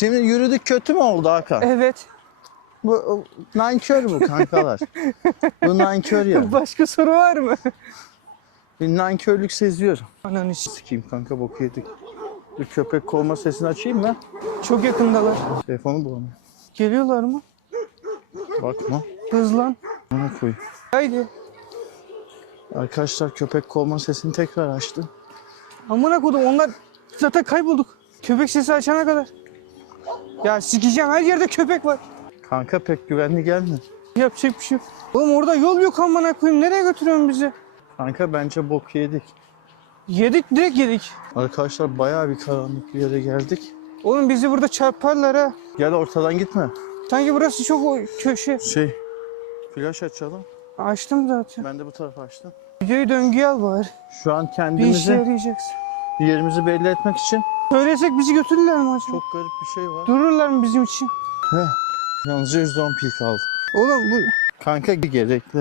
Şimdi yürüdük kötü mü oldu Hakan? Evet. Bu nankör bu kankalar. Bu nankör ya. Başka soru var mı? Bir nankörlük seziyorum. Ananı Sikeyim kanka, boku yedik. Bir köpek kovma sesini açayım mı? çok yakındalar. Telefonu bulamıyorum. Geliyorlar mı? Bakma. Hızlan. Bana koy. Haydi. Arkadaşlar köpek kovma sesini tekrar açtı. Amına kodum, onlar zaten kaybolduk. Köpek sesi açana kadar. Ya sikeceğim, her yerde köpek var. Kanka pek güvenli gelme. Yapacak bir şey yok. Oğlum orada yol yok amına koyayım. Nereye götürüyorsun bizi? Kanka bence bok yedik. Yedik, direkt yedik. Arkadaşlar bayağı bir karanlık bir yere geldik. Oğlum bizi burada çarparlar ha. Gel ortadan gitme. Sanki burası çok o köşe. Flaş açalım. Açtım zaten. Ben de bu tarafa açtım. Videoyu döngüye al bari. Şu an Bir işe kendimizi, yarayacaksın. yerimizi belli etmek için Söylesek bizi götürürler mi acaba? çok garip bir şey var. Dururlar mı bizim için? Heh. Yalnızca %10 pil kaldı. Oğlum bu... Kanka gerekli.